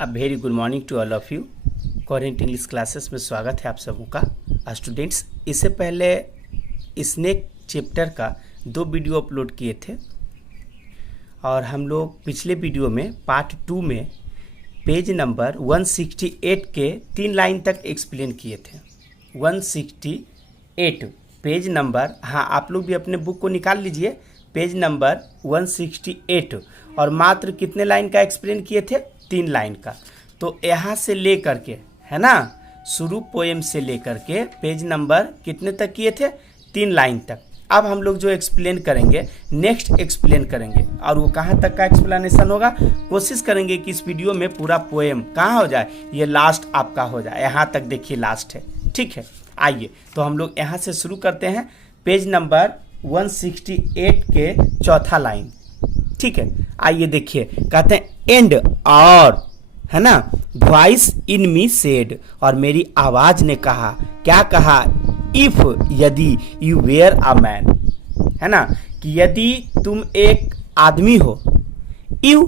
A very good morning to all of you. कोरेंट English classes में स्वागत है आप सबों का। स्टूडेंट्स, इससे पहले स्नेक चैप्टर का 2 वीडियो अपलोड किए थे और हम लोग पिछले वीडियो में पार्ट 2 में पेज नंबर 168 के 3 लाइन तक एक्सप्लेन किए थे। 168 पेज नंबर, हाँ आप लोग भी अपने बुक को निकाल लीजिए, पेज नंबर 168 और मात्र कितने लाइन का एक्सप्लेन किए थे? 3 लाइन का। तो यहाँ से ले करके, है ना, शुरू पोएम से लेकर के पेज नंबर कितने तक किए थे? 3 लाइन तक। अब हम लोग जो एक्सप्लेन करेंगे, नेक्स्ट एक्सप्लेन करेंगे, और वो कहाँ तक का एक्सप्लेनेशन होगा, कोशिश करेंगे कि इस वीडियो में पूरा पोएम कहाँ हो जाए, ये लास्ट आपका हो जाए। यहाँ तक देखिए लास्ट है, ठीक है। आइए तो हम लोग यहाँ से शुरू करते हैं, पेज नंबर 168 के 4था लाइन, ठीक है। आइए देखिए, कहते हैं एंड और, है ना, वॉइस इन मी सेड, और मेरी आवाज ने कहा, क्या कहा? इफ, यदि, यू वेयर अ मैन, है ना, कि यदि तुम एक आदमी हो, you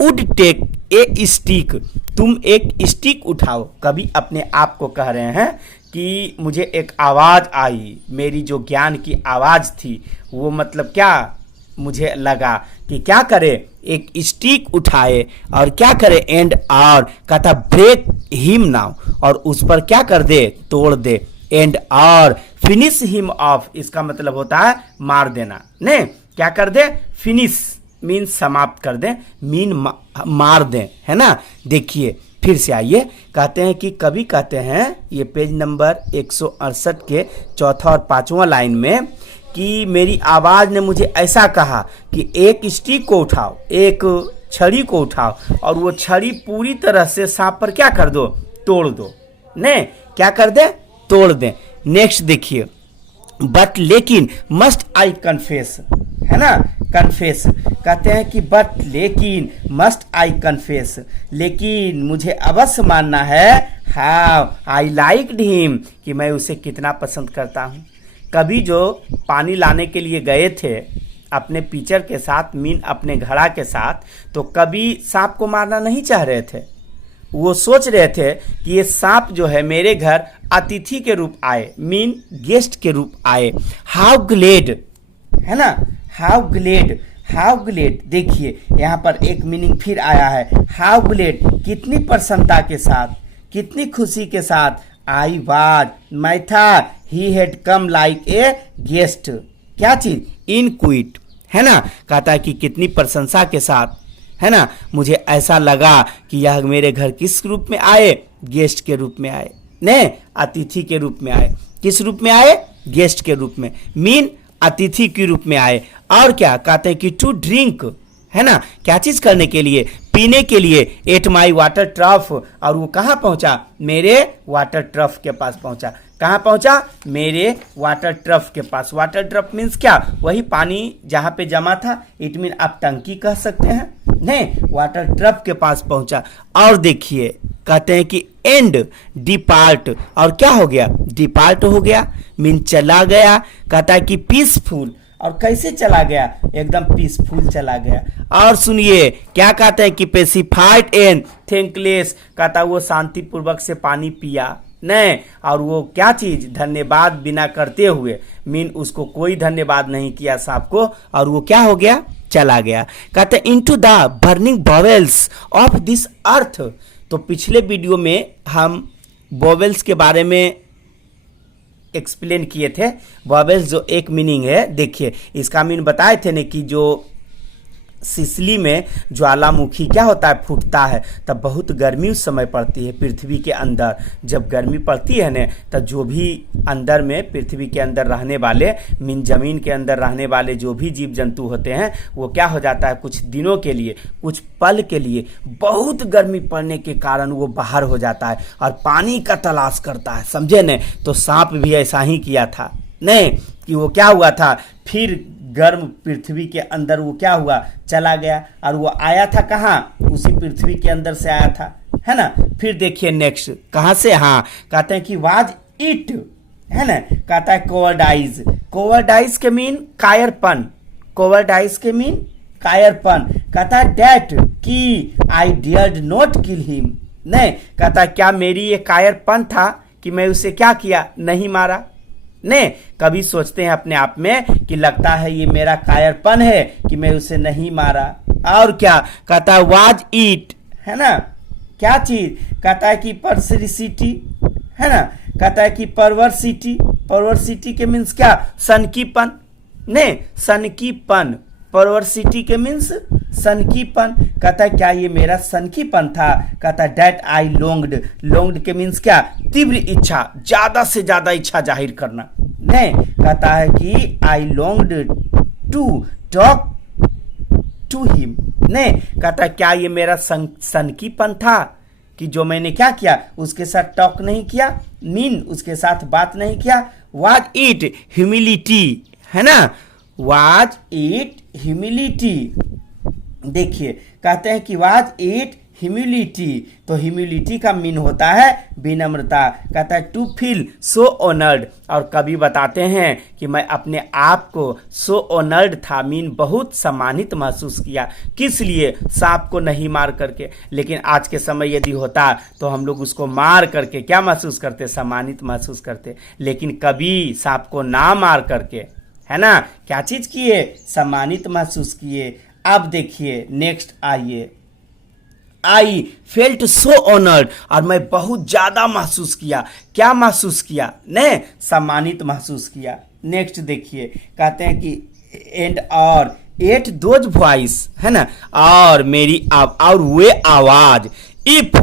would take a stick, तुम एक स्टिक उठाओ। कभी अपने आप को कह रहे हैं कि मुझे एक आवाज आई, मेरी जो ज्ञान की आवाज थी वो मतलब क्या, मुझे लगा कि क्या करे, एक स्टिक उठाए और क्या करे, एंड और कहता ब्रेक हिम नाउ, और उस पर क्या कर दे, तोड़ दे, एंड और फिनिश हिम ऑफ, इसका मतलब होता है मार देना, ने क्या कर दे, फिनिश मीन समाप्त कर दे, मीन मार दे, है ना। देखिए फिर से आइए, कहते हैं कि कभी कहते हैं, ये पेज नंबर 168 के 4था और 5वां लाइन में, कि मेरी आवाज ने मुझे ऐसा कहा कि एक स्टिक को उठाओ, एक छड़ी को उठाओ, और वो छड़ी पूरी तरह से सांप पर क्या कर दो, तोड़ दो, ने क्या कर दे, तोड़ दे। नेक्स्ट देखिए, बट लेकिन मस्ट आई कन्फेस, है ना, कन्फेस, कहते हैं कि बट लेकिन मस्ट आई कन्फेस, लेकिन मुझे अवश्य मानना है, हाउ आई लाइक्ड हिम, कि मैं उसे कितना पसंद करता हूँ। कभी जो पानी लाने के लिए गए थे अपने टीचर के साथ, मीन अपने घड़ा के साथ, तो कभी सांप को मारना नहीं चाह रहे थे। वो सोच रहे थे कि ये सांप जो है मेरे घर अतिथि के रूप आए, मीन गेस्ट के रूप आए। हाउ ग्लेड, है ना, हाउ ग्लेड, हाउ ग्लेड। देखिए यहाँ पर एक मीनिंग फिर आया है, हाउ ग्लेड, कितनी प्रसन्नता के साथ, कितनी खुशी के साथ, आई वाज, मैं था, he had come like a guest, क्या चीज, इन क्विट, है ना, कहता है कि कितनी प्रशंसा के साथ, है ना, मुझे ऐसा लगा कि यह मेरे घर किस रूप में आए, गेस्ट के रूप में आए, ने अतिथि के रूप में आए। किस रूप में आए? गेस्ट के रूप में, मीन अतिथि के रूप में आए। और क्या कहते हैं कि टू ड्रिंक, है ना, क्या चीज करने के लिए, पीने के लिए, एट माई वाटर ट्रफ, और वो कहाँ पहुंचा, मेरे वाटर ट्रफ के पास पहुंचा। कहाँ पहुंचा? मेरे वाटर ट्रफ के पास। वाटर ट्रफ मीन्स क्या, वही पानी जहाँ पे जमा था, इट मीन आप टंकी कह सकते हैं, नहीं, वाटर ट्रफ के पास पहुंचा। और देखिए कहते हैं कि एंड डिपार्ट, और क्या हो गया, डिपार्ट हो गया, मीन चला गया। कहता है कि पीसफुल, और कैसे चला गया, एकदम पीसफुल चला गया। और सुनिए क्या कहते हैं कि पेसिफाइड एंड थैंकलेस, कहता वो शांति पूर्वक से पानी पिया, नहीं, और वो क्या चीज, धन्यवाद बिना करते हुए, मीन उसको कोई धन्यवाद नहीं किया सांप को, और वो क्या हो गया, चला गया। कहते into the burning bowels of this earth. तो पिछले वीडियो में हम बॉवेल्स के बारे में एक्सप्लेन किए थे। बॉवेल्स जो एक मीनिंग है, देखिए इसका मीन बताए थे ने कि जो सिसली में ज्वालामुखी क्या होता है, फूटता है, तब बहुत गर्मी उस समय पड़ती है पृथ्वी के अंदर। जब गर्मी पड़ती है ना, तब जो भी अंदर में पृथ्वी के अंदर रहने वाले, मीन जमीन के अंदर रहने वाले जो भी जीव जंतु होते हैं, वो क्या हो जाता है, कुछ दिनों के लिए, कुछ पल के लिए, बहुत गर्मी पड़ने के कारण वो बाहर हो जाता है और पानी का तलाश करता है, समझे न। तो सांप भी ऐसा ही किया था, नहीं कि वो क्या हुआ था, फिर गर्म पृथ्वी के अंदर वो क्या हुआ, चला गया, और वो आया था कहाँ, उसी पृथ्वी के अंदर से आया था, है ना। फिर देखिए नेक्स्ट कहाँ से, हाँ कहते हैं कि वाज इट, है ना, कहता है कोवर्डाइज, कोवर्डाइज के मीन कायरपन, कोवर्डाइज के मीन कायरपन। कहता है डैट कि आई डेयर्ड नॉट किल हिम। नहीं, कहता क्या मेरी ये कायरपन था कि मैं उसे क्या किया, नहीं मारा। नहीं, कभी सोचते हैं अपने आप में कि लगता है ये मेरा कायरपन है कि मैं उसे नहीं मारा। और क्या कहता है वाज इट, है ना, क्या चीज, कहता है कि पर्सिटी, है ना, कहता है कि परवर्सिटी। परवर्सिटी के मीन्स क्या, सनकीपन। नहीं, सनकीपन, परवर्सिटी के मीन्स सनकीपन। कहता है क्या ये मेरा सनकीपन था। कहता है डैट आई लोंग्ड, लोंग्ड के मीन्स क्या, तीव्र इच्छा, ज्यादा से ज्यादा इच्छा जाहिर करना। नहीं, कहता है कि आई लोंग्ड टू टॉक टू हिम। नहीं, कहता क्या ये मेरा सनकीपन था कि जो मैंने क्या किया, उसके साथ टॉक नहीं किया, मीन उसके साथ बात नहीं किया। वाज इट ह्यूमिलिटी, है ना, वाज इट ह्यूमिलिटी। देखिए कहते हैं कि वाज इट ह्यूमिलिटी, तो ह्यूमिलिटी का मीन होता है विनम्रता। कहता है टू फील सो ऑनर्ड, और कभी बताते हैं कि मैं अपने आप को सो ऑनर्ड था, मीन बहुत सम्मानित महसूस किया। किस लिए, सांप को नहीं मार करके। लेकिन आज के समय यदि होता तो हम लोग उसको मार करके क्या महसूस करते, सम्मानित महसूस करते। लेकिन कभी सांप को ना मार करके, है ना, क्या चीज किए, सम्मानित महसूस किए। अब देखिए नेक्स्ट आइए, आई फेल्ट सो ऑनर्ड, और मैं बहुत ज्यादा महसूस किया, क्या महसूस किया, नहीं, सम्मानित महसूस किया। नेक्स्ट देखिए कहते हैं कि एंड और एट दोज वॉइस, है ना, और मेरी और वे आवाज, इफ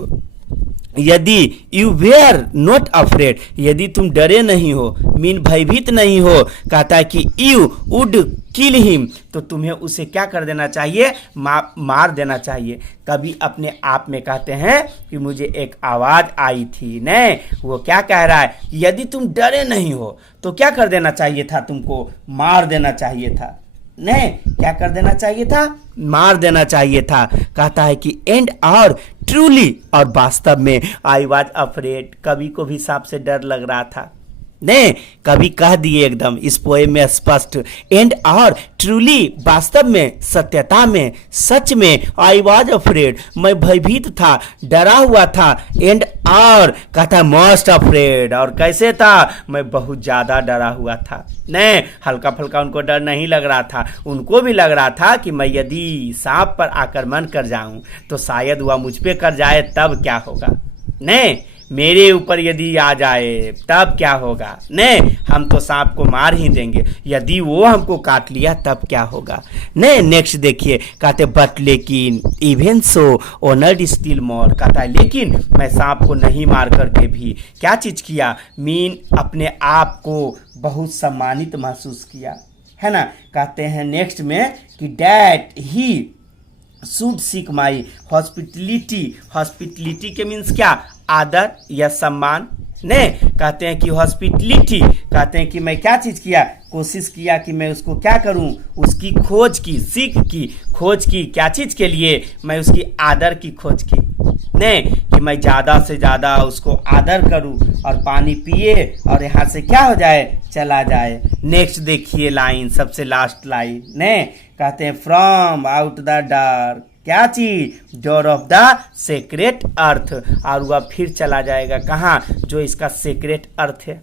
यदि यू वेयर नॉट अफ्रेड, यदि तुम डरे नहीं हो, मीन भयभीत नहीं हो। कहता है कि यू वुड किल हिम, तो तुम्हें उसे क्या कर देना चाहिए, मार देना चाहिए। कभी अपने आप में कहते हैं कि मुझे एक आवाज आई थी। नहीं, वो क्या कह रहा है, यदि तुम डरे नहीं हो तो क्या कर देना चाहिए था, तुमको मार देना चाहिए था। नहीं, क्या कर देना चाहिए था, मार देना चाहिए था। कहता है कि एंड और ट्रूली, और वास्तव में आई वाज अफ्रेड, कभी को भी सांप से डर लग रहा था। नहीं, कभी कह दिए एकदम इस पोएम में स्पष्ट, एंड और ट्रूली, वास्तव में, सत्यता में, सच में, आई वाज अफ्रेड, मैं भयभीत था, डरा हुआ था। एंड और कहता मोस्ट अफ्रेड, और कैसे था, मैं बहुत ज्यादा डरा हुआ था। नहीं, हल्का फुल्का उनको डर नहीं लग रहा था, उनको भी लग रहा था कि मैं यदि सांप पर आक्रमण कर जाऊं तो शायद वह मुझ पे कर जाए, तब क्या होगा। नहीं, मेरे ऊपर यदि आ जाए तब क्या होगा। नहीं, हम तो सांप को मार ही देंगे, यदि वो हमको काट लिया तब क्या होगा। नहीं, नेक्स्ट देखिए कहते बट लेकिन even so honoured still more, कहता है लेकिन मैं सांप को नहीं मार करके भी क्या चीज किया, मीन अपने आप को बहुत सम्मानित महसूस किया, है ना। कहते हैं नेक्स्ट में कि that he should seek my hospitality, hospitality के मीन्स क्या, आदर या सम्मान। नहीं, कहते हैं कि हॉस्पिटलिटी, कहते हैं कि मैं क्या चीज किया, कोशिश किया कि मैं उसको क्या करूं, उसकी खोज की, सीख की, खोज की, क्या चीज के लिए, मैं उसकी आदर की खोज की। नहीं, कि मैं ज्यादा से ज्यादा उसको आदर करूं और पानी पिए और यहाँ से क्या हो जाए, चला जाए। नेक्स्ट देखिए लाइन, सबसे लास्ट लाइन। नहीं, कहते हैं फ्रॉम आउट द डार्क, क्या चीज, डोर ऑफ द सेक्रेट अर्थ, और वह फिर चला जाएगा कहाँ, जो इसका सेक्रेट अर्थ है।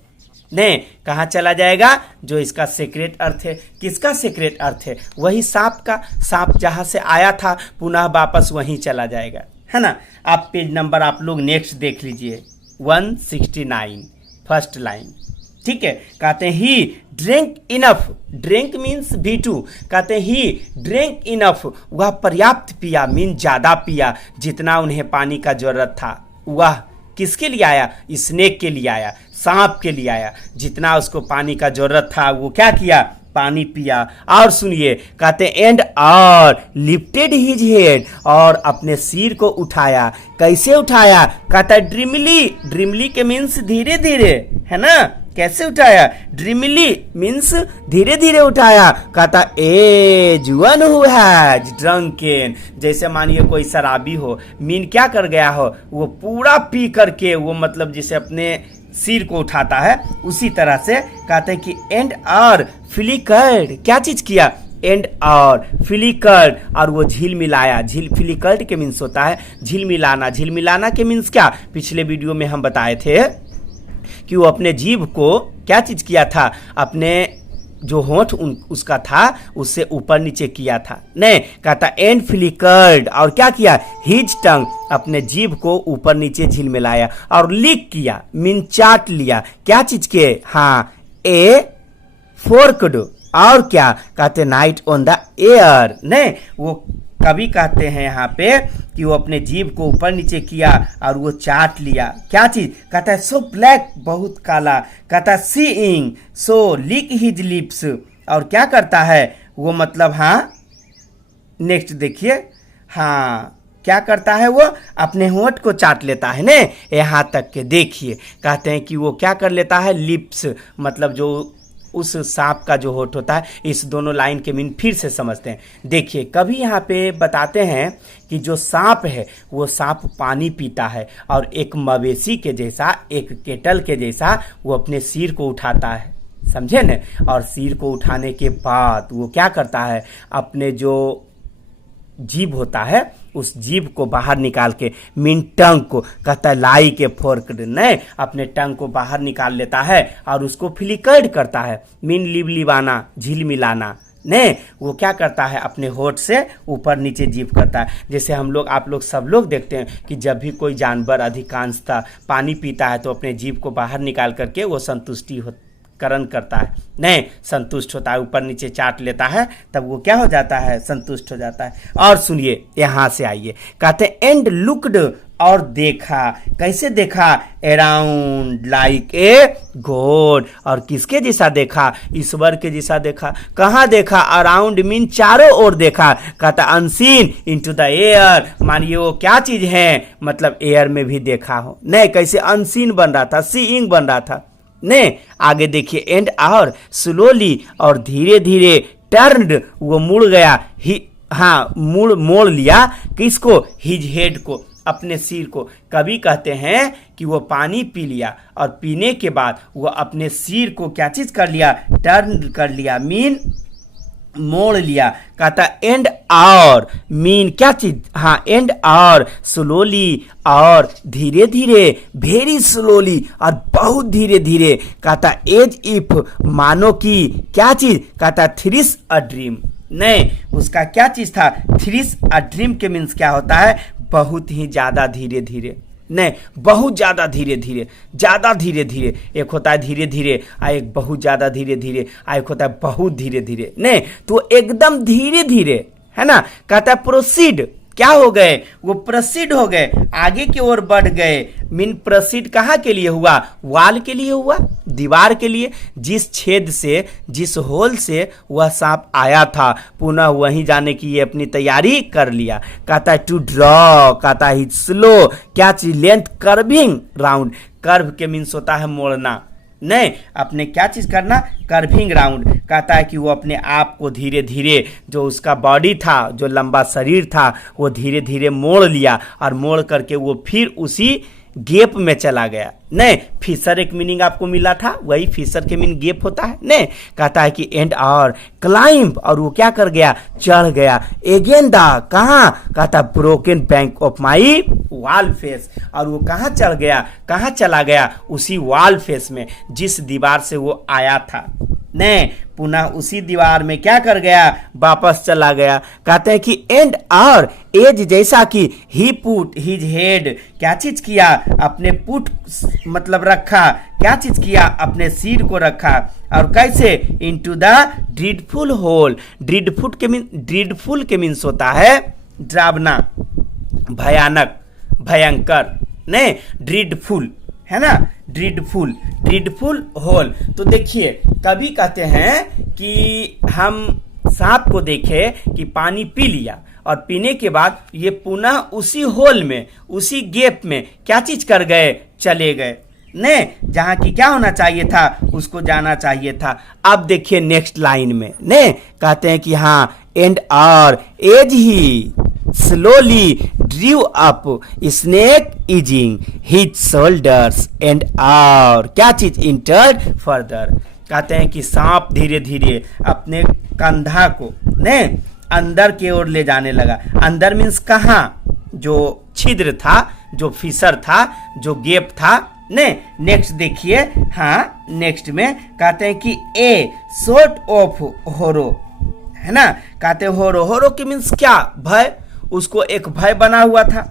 नहीं, कहाँ चला जाएगा, जो इसका सेक्रेट अर्थ है। किसका सेक्रेट अर्थ है, वही सांप का, सांप जहां से आया था पुनः वापस वहीं चला जाएगा, है ना। आप पेज नंबर आप लोग नेक्स्ट देख लीजिए 169 फर्स्ट लाइन, ठीक है। कहते हैं he drink enough, drink means V2, कहते हैं ही ड्रिंक इनफ, वह पर्याप्त पिया, मीन ज्यादा पिया, जितना उन्हें पानी का जरूरत था। वह किसके लिए आया, स्नेक के लिए आया, सांप के लिए आया, जितना उसको पानी का जरूरत था वो क्या किया, पानी पिया। और सुनिए कहते एंड और लिफ्टेड हिज हेड, और अपने सिर को उठाया। कैसे उठाया, कहता ड्रीमली, ड्रीमली के मीन्स धीरे धीरे, है ना। कैसे उठाया, ड्रीमली मीन्स धीरे धीरे उठाया। कहता as one who has drunken, जैसे मानिए कोई शराबी हो, मीन क्या कर गया हो, वो पूरा पी करके, वो मतलब जिसे अपने सिर को उठाता है, उसी तरह से कहते हैं कि एंड और फ्लिकर्ड, क्या चीज किया, एंड और फिलिकर्ड, और वो झील मिलाया। झील फिलिकर्ड के मीन्स होता है झील मिलाना। झील मिलाना के मीन्स क्या, पिछले वीडियो में हम बताए थे कि वो अपने जीभ को क्या चीज किया था, अपने जो होंठ उसका था उससे ऊपर नीचे किया था। नहीं, कहता एंड फ्लिकर्ड, और क्या किया, हिज टंग, अपने जीभ को ऊपर नीचे झील मिलाया और लिक किया, मीन चाट लिया, क्या चीज के, हाँ, ए फोर्कड, और क्या कहते नाइट ऑन द एयर। नहीं, वो कभी कहते हैं यहाँ पे कि वो अपने जीभ को ऊपर नीचे किया और वो चाट लिया, क्या चीज, कहता है सो ब्लैक, बहुत काला, कहता है सीइंग, सो लिक हिज लिप्स, और क्या करता है वो, मतलब हाँ, नेक्स्ट देखिए, हाँ क्या करता है वो, अपने होंठ को चाट लेता है ने, यहाँ तक के देखिए, कहते हैं कि वो क्या कर लेता है, लिप्स, मतलब जो उस सांप का जो होठ होता है। इस दोनों लाइन के मीन फिर से समझते हैं। देखिए, कभी यहाँ पे बताते हैं कि जो सांप है वो सांप पानी पीता है और एक मवेशी के जैसा, एक केटल के जैसा वो अपने सिर को उठाता है, समझे न, और सिर को उठाने के बाद वो क्या करता है, अपने जो जीभ होता है उस जीभ को बाहर निकाल के, मीन टंग को, कहता है लाई के फोर्कड, नहीं, अपने टंग को बाहर निकाल लेता है और उसको फ्लिकर्ड करता है, मीन लिबलिबाना, झील मिलाना। नहीं, वो क्या करता है, अपने होठ से ऊपर नीचे जीभ करता है। जैसे हम लोग, आप लोग सब लोग देखते हैं कि जब भी कोई जानवर अधिकांशतः पानी पीता है तो अपने जीभ को बाहर निकाल करके वो संतुष्टि करण करता है, नहीं, संतुष्ट होता है, ऊपर नीचे चाट लेता है, तब वो क्या हो जाता है, संतुष्ट हो जाता है। और सुनिए, यहाँ से आइए, कहते हैं एंड लुक्ड, और देखा, कैसे देखा, अराउंड लाइक ए गॉड, और किसके जैसा देखा, ईश्वर के जैसा देखा। कहाँ देखा, अराउंड मीन चारों ओर देखा, कहता अनसीन इनटू द एयर, मानिए वो क्या चीज है, मतलब एयर में भी देखा हो, नहीं, कैसे अनसीन बन रहा था, सीइंग बन रहा था। ने आगे देखिए, एंड और स्लोली, और धीरे धीरे, टर्न्ड, वो मुड़ गया, हाँ मोड़ लिया, किसको, हिज हेड को, अपने सिर को। कभी कहते हैं कि वो पानी पी लिया और पीने के बाद वो अपने सिर को क्या चीज कर लिया, टर्न कर लिया, मीन मोड़ लिया। कहता एंड और, मीन क्या चीज, हाँ, एंड और स्लोली, और धीरे धीरे, वेरी स्लोली, और बहुत धीरे धीरे, कहता एज इफ, मानो की, क्या चीज, कहता थ्रिस अ ड्रीम, नहीं, उसका क्या चीज था, थ्रिस अ ड्रीम के मीन्स क्या होता है, बहुत ही ज्यादा धीरे धीरे, नहीं, बहुत ज्यादा धीरे धीरे, ज्यादा धीरे धीरे, एक होता है धीरे धीरे, एक बहुत ज्यादा धीरे धीरे, एक होता है बहुत धीरे धीरे, नहीं, तो एकदम धीरे धीरे, है ना। कहता है प्रोसीड, क्या हो गए, वो प्रोसीड हो गए, आगे की ओर बढ़ गए, मीन प्रोसीड कहाँ के लिए हुआ, वाल के लिए हुआ, दीवार के लिए, जिस छेद से, जिस होल से वह सांप आया था, पुनः वहीं जाने की ये अपनी तैयारी कर लिया। कहता है टू ड्रॉ, कहता है स्लो, क्या चीज, लेंथ कर्विंग राउंड, कर्व के मीन्स होता है मोड़ना, नहीं, अपने क्या चीज करना, कर्विंग राउंड। कहता है कि वो अपने आप को धीरे धीरे, जो उसका बॉडी था, जो लंबा शरीर था, वो धीरे धीरे मोड़ लिया, और मोड़ करके वो फिर उसी गेप में चला गया। नहीं, फिशर एक मीनिंग आपको मिला था, वही फिशर के मीनिंग गेप होता है। नहीं, कहता है कि एंड और क्लाइंब, और वो क्या कर गया, चढ़ गया, अगेन द, कहाँ, कहता broken bank of my wall face, और वो कहाँ चढ़ गया, कहाँ चला गया, उसी वॉल फेस में, जिस दीवार से वो आया था, नहीं, पुनः उसी दीवार में क्या कर गया, वापस चला गया। कहते हैं कि एंड और एज, जैसा कि ही पुट हिज हेड, क्या चीज किया, अपने पुट मतलब रखा, क्या चीज किया, अपने सिर को रखा, और कैसे, इनटू द ड्रीडफुल होल, ड्रीडफुल के मीन्स होता है डरावना, भयानक, भयंकर, नहीं, ड्रीडफुल, है ना, ड्रीडफुल होल। तो देखिए, कभी कहते हैं कि हम सांप को देखे कि पानी पी लिया और पीने के बाद ये पुनः उसी होल में, उसी गेप में क्या चीज कर गए, चले गए, ने जहां की क्या होना चाहिए था, उसको जाना चाहिए था। अब देखिए नेक्स्ट लाइन में, ने कहते हैं कि हाँ, एंड और as he slowly drew up snake easing his shoulders and और क्या चीज, entered further। कहते हैं कि सांप धीरे धीरे अपने कंधा को, ने अंदर की ओर ले जाने लगा। अंदर मीन्स कहाँ, जो छिद्र था, जो फिसर था, जो गैप था ने। नेक्स्ट देखिए, हाँ नेक्स्ट में कहते हैं कि ए सॉर्ट ऑफ होरो, है ना, कहते हैं होरो। होरो के मीन्स क्या, भय, उसको एक भय बना हुआ था,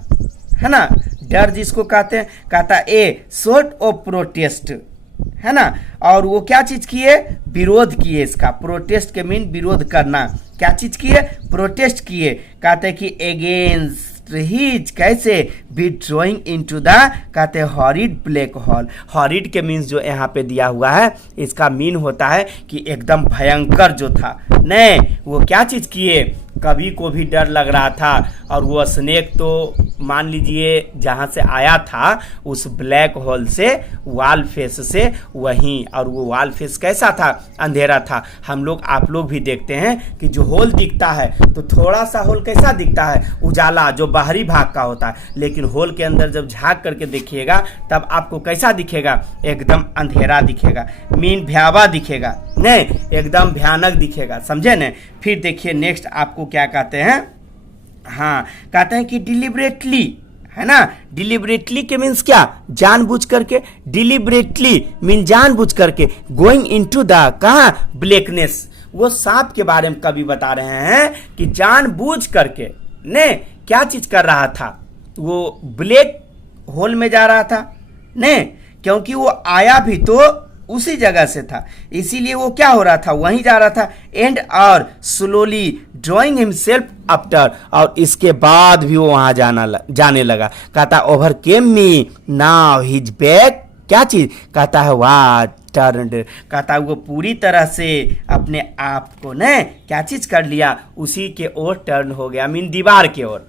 है ना, डर जिसको कहते हैं। कहता ए सॉर्ट ऑफ प्रोटेस्ट, है ना, और वो क्या चीज किए, विरोध किए इसका। प्रोटेस्ट के मीन विरोध करना। क्या चीज किए, प्रोटेस्ट किए। कहते हैं कि अगेंस्ट हिज, कैसे, विथड्रॉइंग इनटू द, कहते हैं हॉरिड ब्लैक होल। हॉरिड के मीन्स जो यहाँ पे दिया हुआ है, इसका मीन होता है कि एकदम भयंकर जो था, नहीं वो क्या चीज किए, कभी को भी डर लग रहा था। और वो स्नेक तो मान लीजिए जहाँ से आया था उस ब्लैक होल से, वाल फेस से वहीं, और वो वाल फेस कैसा था, अंधेरा था। हम लोग, आप लोग भी देखते हैं कि जो होल दिखता है तो थोड़ा सा होल कैसा दिखता है, उजाला, जो बाहरी भाग का होता है। लेकिन होल के अंदर जब झांक करके देखिएगा तब आपको कैसा दिखेगा, एकदम अंधेरा दिखेगा, मीन भयावह दिखेगा, नहीं एकदम भयानक दिखेगा, समझे न। फिर देखिए नेक्स्ट आपको क्या कहते हैं, हाँ कहते हैं कि डिलिबरेटली, है ना। डिलिबरेटली के मीन्स क्या, जानबूझ करके। डिलिबरेटली मीन जानबूझ करके। गोइंग इनटू द, कहाँ, ब्लैकनेस। वो सांप के बारे में कवि बता रहे हैं कि जानबूझ करके ने क्या चीज कर रहा था, वो ब्लैक होल में जा रहा था, ने क्योंकि वो आया भी तो उसी जगह से था, इसीलिए वो क्या हो रहा था, वहीं जा रहा था। एंड और स्लोली ड्रॉइंग हिमसेल्फ आफ्टर, और इसके बाद भी वो वहां जाने लगा। कहता ओवर केम मी नाउ हिज बैक, क्या चीज, कहता है वाट टर्न्ड, कहता वो पूरी तरह से अपने आप को ने क्या चीज कर लिया, उसी के ओर टर्न हो गया, मीन दीवार के ओर,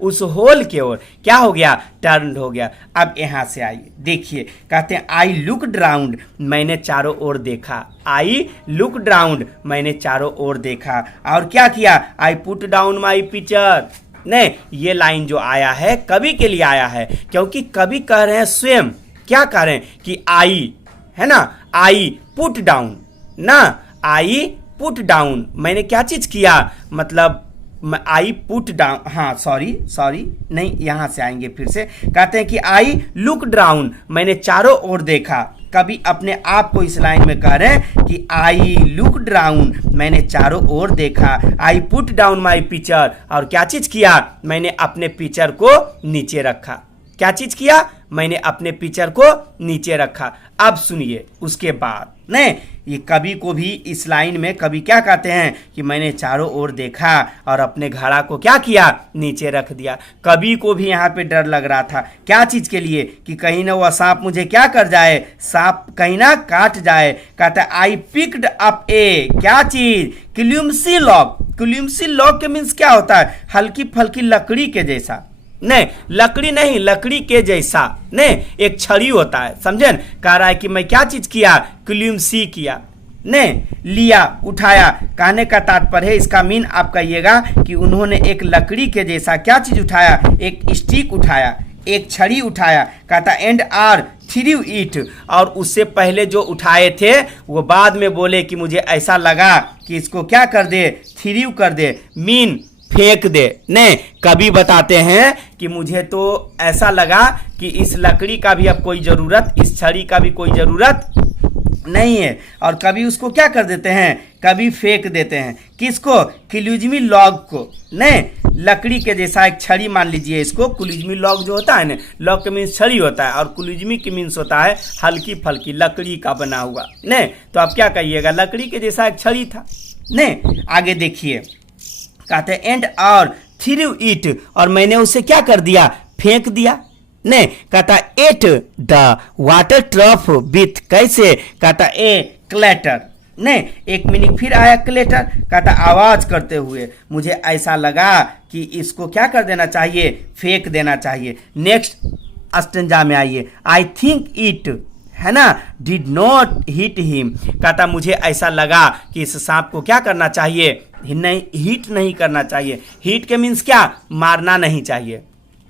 उस होल के ओर क्या हो गया, टर्न हो गया। अब यहां से आइए देखिए, कहते हैं आई लुकड राउंड, मैंने चारों ओर देखा। आई लुकड राउंड, मैंने चारों ओर देखा, और क्या किया, I put down my picture. नहीं, ये लाइन जो आया है कवि के लिए आया है, क्योंकि कवि कह रहे हैं स्वयं, क्या कह रहे हैं कि आई, है ना, आई पुट डाउन ना, आई पुट डाउन, मैंने क्या चीज किया, मतलब आई पुट डाउन, हाँ सॉरी नहीं, यहां से आएंगे फिर से। कहते हैं कि आई लुक डाउन, मैंने चारों ओर देखा। कभी अपने आप को इस लाइन में कह रहे हैं कि आई लुक डाउन, मैंने चारों ओर देखा। I put down my picture, और क्या चीज किया, मैंने अपने पिक्चर को नीचे रखा। क्या चीज किया, मैंने अपने पिक्चर को नीचे रखा। अब सुनिए उसके बाद, नहीं ये कवि को भी इस लाइन में कवि क्या कहते हैं कि मैंने चारों ओर देखा और अपने घड़ा को क्या किया, नीचे रख दिया। कवि को भी यहाँ पे डर लग रहा था, क्या चीज के लिए, कि कहीं ना वह सांप मुझे क्या कर जाए, सांप कहीं ना काट जाए। कहता है आई पिक्ड अप ए, क्या चीज, क्लूमसी लॉग। क्लूमसी लॉग के मीन्स क्या होता है, हल्की फल्की लकड़ी के जैसा, नहीं लकड़ी नहीं, लकड़ी के जैसा, नहीं एक छड़ी होता है, समझे। कह रहा है कि मैं क्या चीज किया, क्लूमसी किया, नहीं लिया, उठाया। कहने का तात्पर्य है, इसका मीन आप कहिएगा कि उन्होंने एक लकड़ी के जैसा क्या चीज उठाया, एक स्टिक उठाया, एक छड़ी उठाया। कहता एंड आर थ्रू इट, और उससे पहले जो उठाए थे वो बाद में बोले कि मुझे ऐसा लगा कि इसको क्या कर दे, थ्रू कर दे, मीन फेंक दे। नहीं, कभी बताते हैं कि मुझे तो ऐसा लगा कि इस लकड़ी का भी अब कोई जरूरत, इस छड़ी का भी कोई जरूरत नहीं है, और कभी उसको क्या कर देते हैं, कभी फेंक देते हैं। किसको, क्लूजमी लॉग को। नहीं, लकड़ी के जैसा एक छड़ी मान लीजिए इसको। क्लूजमी लॉग जो होता है ना, लॉग के मीन्स छड़ी होता है, और क्लूजमी के मीन्स होता है हल्की फल्की लकड़ी का बना हुआ। नहीं तो आप क्या कहिएगा, लकड़ी के जैसा एक छड़ी था। नहीं, आगे देखिए, कहते हैं एंड और थ्रू इट, और मैंने उसे क्या कर दिया, फेंक दिया। नहीं, कहता at the water trough with, कैसे, कहता ए क्लैटर। नहीं, एक मीनिंग फिर आया क्लेटर, कहता आवाज करते हुए। मुझे ऐसा लगा कि इसको क्या कर देना चाहिए, फेंक देना चाहिए। नेक्स्ट स्टेंजा में आइए, आई थिंक इट, है ना, डिड नॉट हिट हिम। कहता मुझे ऐसा लगा कि इस सांप को क्या करना चाहिए, नहीं हिट नहीं करना चाहिए। हिट के मीन्स क्या, मारना नहीं चाहिए।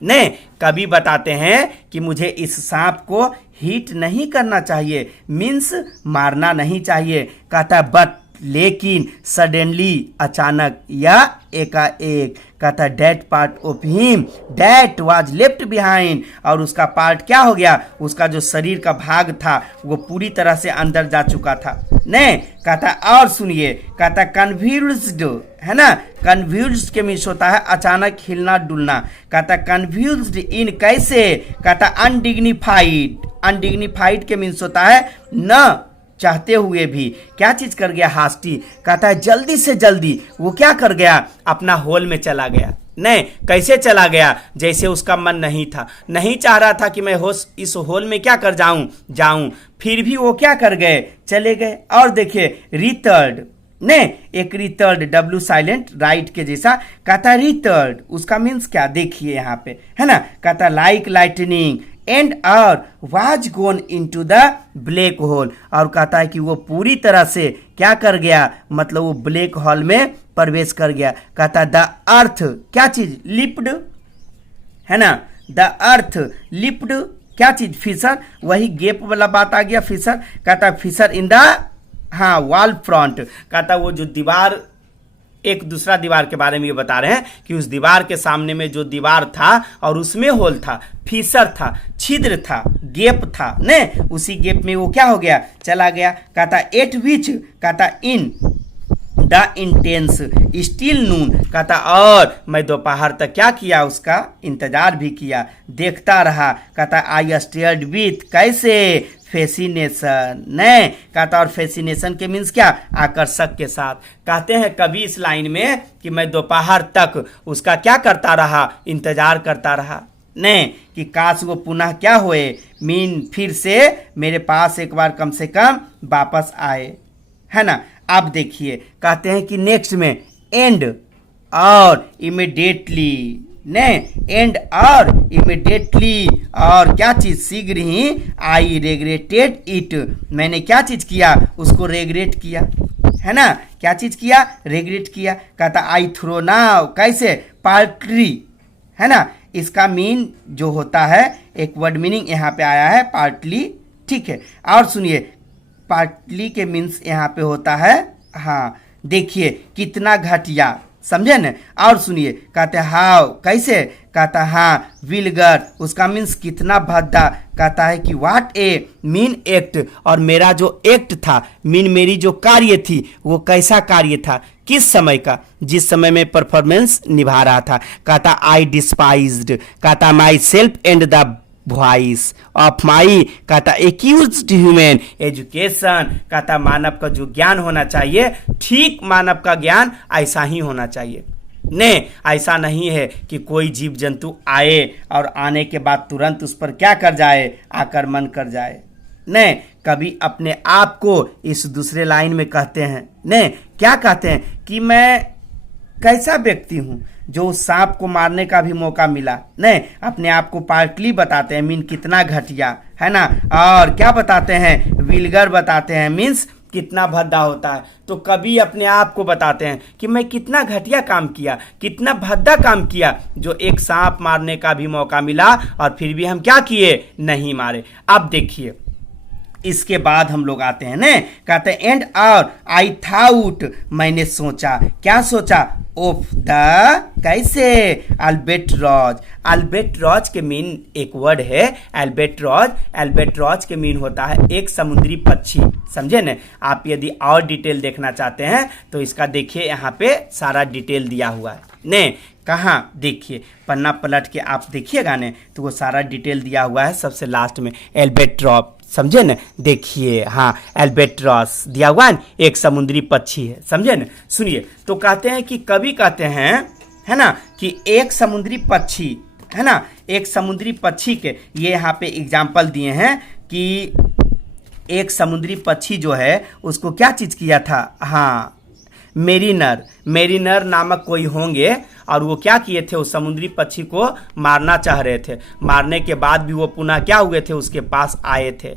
नहीं, कभी बताते हैं कि मुझे इस सांप को हिट नहीं करना चाहिए, मीन्स मारना नहीं चाहिए। कहता बट लेकिन सडनली अचानक या एकाएक, कहता that part of him that was left behind, और उसका पार्ट क्या हो गया, उसका जो शरीर का भाग था वो पूरी तरह से अंदर जा चुका था। नहीं, कहता और सुनिए, कहता कन्फ्यूज्ड, है ना, कन्फ्यूज्ड के मीन्स होता है अचानक हिलना डुलना। कहता कन्फ्यूज्ड इन कैसे, कहता अनडिग्निफाइड, अनडिग्निफाइड के मीन्स होता है न चाहते हुए भी क्या चीज कर गया, हास्टी। कहता है जल्दी से जल्दी वो क्या कर गया, अपना होल में चला गया। नहीं, कैसे चला गया, जैसे उसका मन नहीं था, नहीं चाह रहा था कि मैं इस होल में क्या कर जाऊं, फिर भी वो क्या कर गए, चले गए। और देखिए रिटर्ड, ने एक रिटर्ड, डब्ल्यू साइलेंट राइट के जैसा, कहता रिटर्ड उसका मीन्स क्या, देखिए यहाँ पे, है ना, कहता लाइक लाइटनिंग एंड और was gone into the black hole, और कहता है कि वो पूरी तरह से क्या कर गया, मतलब वो ब्लैक होल में प्रवेश कर गया। कहता द अर्थ क्या चीज, लिप्ड, है ना, द अर्थ लिप्ड क्या चीज, फिशर, वही गेप वाला बात आ गया, फिशर। कहता फिशर इन द, हाँ, वॉल फ्रंट, कहता वो जो दीवार, एक दूसरा दीवार के बारे में ये बता रहे हैं कि उस दीवार के सामने में जो दीवार था और उसमें होल था, फीसर था, छिद्र था, गेप था, ने उसी गेप में वो क्या हो गया, चला गया। कहता एट विच, कहता इन द इंटेंस स्टिल नून, कहता और मैं दोपहर तक क्या किया, उसका इंतजार भी किया, देखता रहा। कहता आई स्टेयर्ड विथ कैसे, फैसिनेशन, नहीं, कहता और फैसिनेशन के मीन्स क्या, आकर्षक के साथ। कहते हैं कवि इस लाइन में कि मैं दोपहर तक उसका क्या करता रहा, इंतजार करता रहा, नहीं, कि काश वो पुनः क्या हुए, मीन फिर से मेरे पास एक बार कम से कम वापस आए, है ना। अब देखिए कहते हैं कि नेक्स्ट में एंड और इमीडिएटली, ने एंड और इमीडिएटली, और क्या चीज, शीघ्र ही, आई रेग्रेटेड इट, मैंने क्या चीज किया, उसको रेग्रेट किया, है ना, क्या चीज किया, रेग्रेट किया। कहता आई थ्रो नाउ कैसे, पार्टली, है ना, इसका मीन जो होता है, एक वर्ड मीनिंग यहाँ पे आया है पार्टली, ठीक है। और सुनिए पार्टली के मीन्स यहाँ पे होता है, हाँ, देखिए कितना घटिया, समझे न। और सुनिए कहते हाउ कैसे, कहता हाँ विलगर, उसका मीन्स कितना भद्दा। कहता है कि व्हाट ए मीन एक्ट, और मेरा जो एक्ट था, मीन मेरी जो कार्य थी, वो कैसा कार्य था, किस समय का, जिस समय में परफॉर्मेंस निभा रहा था। कहता आई डिस्पाइज्ड, कहता my self and the voice of my, कहता एक्यूज्ड ह्यूमन एजुकेशन, कहता मानव का जो ज्ञान होना चाहिए, ठीक मानव का ज्ञान ऐसा ही होना चाहिए। नहीं, ऐसा नहीं है कि कोई जीव जंतु आए और आने के बाद तुरंत उस पर क्या कर जाए, आक्रमण कर जाए। नहीं, कभी अपने आप को इस दूसरे लाइन में कहते हैं, नहीं, क्या कहते हैं कि मैं कैसा व्यक्ति हूं जो सांप को मारने का भी मौका मिला। नहीं, अपने आप को पार्टली बताते हैं, मीन कितना घटिया, है ना, और क्या बताते हैं, विलगर बताते हैं, मीन्स कितना भद्दा होता है। तो कभी अपने आप को बताते हैं कि मैं कितना घटिया काम किया, कितना भद्दा काम किया, जो एक सांप मारने का भी मौका मिला और फिर भी हम क्या किए, नहीं मारे। अब देखिए इसके बाद हम लोग आते हैं, ने कहते हैं एंड और आई थाउट, मैंने सोचा, क्या सोचा, ऑफ द कैसे, अल्बेट्रॉज, अल्बेट्रॉज के मीन एक वर्ड है अल्बेट्रॉज, अल्बेट्रॉज के मीन होता है एक समुद्री पक्षी, समझे न। आप यदि और डिटेल देखना चाहते हैं तो इसका देखिए यहाँ पे सारा डिटेल दिया हुआ है, ने कहाँ, देखिए पन्ना पलट के आप देखिएगा ने तो वो सारा डिटेल दिया हुआ है सबसे लास्ट में, एल्बेट्रॉस, समझे न, देखिए हाँ एल्बेट्रॉस दिया हुआ है, एक समुद्री पक्षी है, समझे न। सुनिए तो कहते हैं कि कवि कहते हैं, है ना, कि एक समुद्री पक्षी, है ना, एक समुद्री पक्षी के ये यहाँ पे एग्जाम्पल दिए हैं कि एक समुद्री पक्षी जो है उसको क्या चीज किया था, हाँ मेरीनर, मेरीनर नामक कोई होंगे और वो क्या किए थे, उस समुद्री पक्षी को मारना चाह रहे थे। मारने के बाद भी वो पुनः क्या हुए थे, उसके पास आए थे,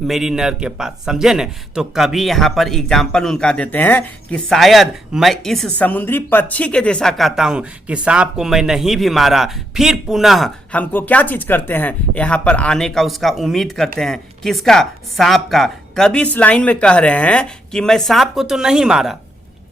मेरी नर के पास, समझे न। तो कभी यहाँ पर एग्जाम्पल उनका देते हैं कि शायद मैं इस समुद्री पक्षी के जैसा कहता हूँ कि सांप को मैं नहीं भी मारा, फिर पुनः हमको क्या चीज करते हैं, यहाँ पर आने का उसका उम्मीद करते हैं, किसका, सांप का। कभी इस लाइन में कह रहे हैं कि मैं सांप को तो नहीं मारा,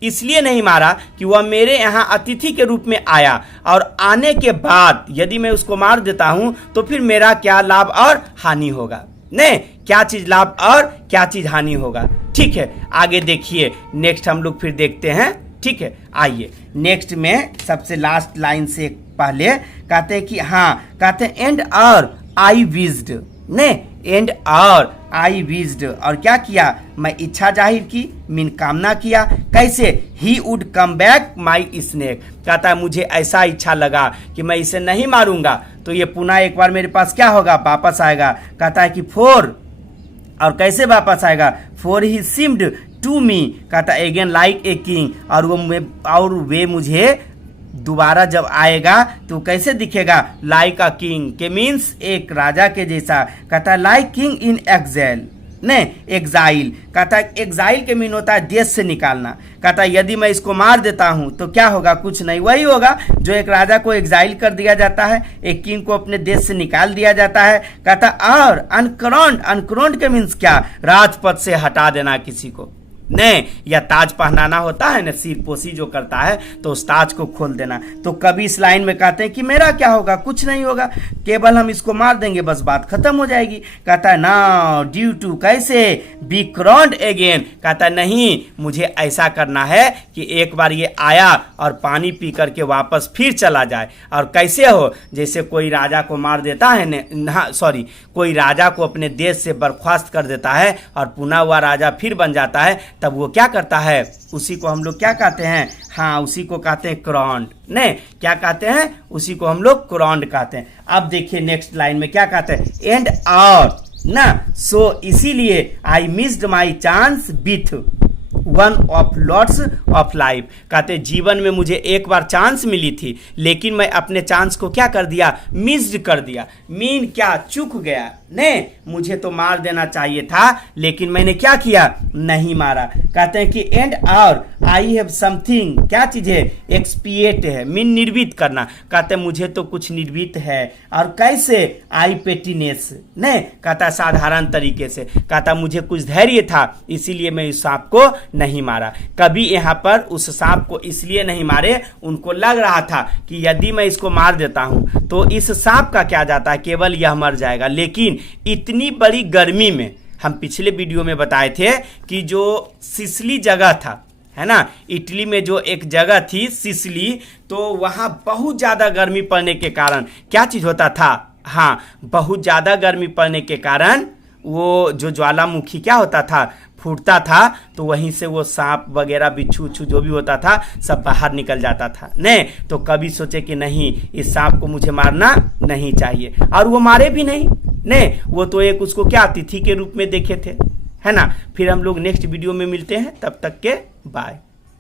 इसलिए नहीं मारा कि वह मेरे यहाँ अतिथि के रूप में आया, और आने के बाद यदि मैं उसको मार देता हूं तो फिर मेरा क्या लाभ और हानि होगा, नहीं, क्या चीज लाभ और क्या चीज हानि होगा। ठीक है, आगे देखिए, नेक्स्ट हम लोग फिर देखते हैं। ठीक है, आइए नेक्स्ट में सबसे लास्ट लाइन से पहले कहते हैं कि हाँ, कहते हैं एंड और आई विज्ड, ने एंड और आई विज्ड, और क्या किया, मैं इच्छा जाहिर की, मीन कामना किया, कैसे, he would come back my snake, कहता है मुझे ऐसा इच्छा लगा कि मैं इसे नहीं मारूंगा तो ये पुनः एक बार मेरे पास क्या होगा, वापस आएगा। कहता है कि फोर, और कैसे वापस आएगा, for he seemed to me, कहता है अगेन लाइक ए किंग, और वे मुझे दोबारा जब आएगा तो कैसे दिखेगा, लाइक अ किंग, के मीन्स एक राजा के जैसा। कहता है लाइक किंग इन एक्सेल, नहीं एग्जाइल, कहता है एग्जाइल के मीन होता है देश से निकालना। कहता है यदि मैं इसको मार देता हूं तो क्या होगा, कुछ नहीं, वही होगा जो एक राजा को एग्जाइल कर दिया जाता है, एक किंग को अपने देश से निकाल दिया जाता है। कहता और अनक्राउंड, अनक्राउंड के मीन्स क्या, राजपद से हटा देना किसी को, नहीं, या ताज पहनाना होता है ना, सिरपोशी जो करता है तो उस ताज को खोल देना। तो कभी इस लाइन में कहते हैं कि मेरा क्या होगा, कुछ नहीं होगा, केवल हम इसको मार देंगे, बस बात खत्म हो जाएगी। कहता है नाउ ड्यू टू, कैसे, बी क्राउंड अगेन, कहता है नहीं, मुझे ऐसा करना है कि एक बार ये आया और पानी पी करके वापस फिर चला जाए। और कैसे हो, जैसे कोई राजा को मार देता है ना, सॉरी, कोई राजा को अपने देश से बर्खास्त कर देता है और पुनः वह राजा फिर बन जाता है, तब वो क्या करता है, उसी को हम लोग क्या कहते हैं, हाँ उसी को कहते हैं क्राउंड, नहीं क्या कहते हैं, उसी को हम लोग क्राउंड कहते हैं। अब देखिए नेक्स्ट लाइन में क्या कहते हैं, एंड और ना, सो इसीलिए I missed my chance with one of lots of life, कहते जीवन में मुझे एक बार चांस मिली थी, लेकिन मैं अपने चांस को क्या कर दिया, मिस्ड कर दिया, मीन क्या, चूक गया, नहीं मुझे तो मार देना चाहिए था लेकिन मैंने क्या किया, नहीं मारा। कहते हैं कि एंड और आई हैव समथिंग, क्या चीज है, एक्सपिएट है, मीन निर्भीत करना, कहते हैं मुझे तो कुछ निर्भीत है, और कैसे, आई पेटीनेस, नहीं कहता साधारण तरीके से, कहता मुझे कुछ धैर्य था इसीलिए मैं इस सांप को नहीं मारा। कभी यहाँ पर उस सांप को इसलिए नहीं मारे, उनको लग रहा था कि यदि मैं इसको मार देता हूं तो इस सांप का क्या जाता है, केवल यह मर जाएगा। लेकिन इतनी बड़ी गर्मी में, हम पिछले वीडियो में बताए थे कि जो सिसिली जगह था, है ना, इटली में जो एक जगह थी सिसिली, तो वहां बहुत ज्यादा गर्मी पड़ने के कारण क्या चीज होता था, हाँ बहुत ज्यादा गर्मी पड़ने के कारण वो जो ज्वालामुखी क्या होता था, फूटता था, तो वहीं से वो सांप वगैरह बिच्छू उच्छू जो भी होता था सब बाहर निकल जाता था। नहीं तो कभी सोचे कि नहीं, इस सांप को मुझे मारना नहीं चाहिए, और वो मारे भी नहीं, वो तो एक उसको क्या अतिथि के रूप में देखे थे, है ना। फिर हम लोग नेक्स्ट वीडियो में मिलते हैं, तब तक के बाय।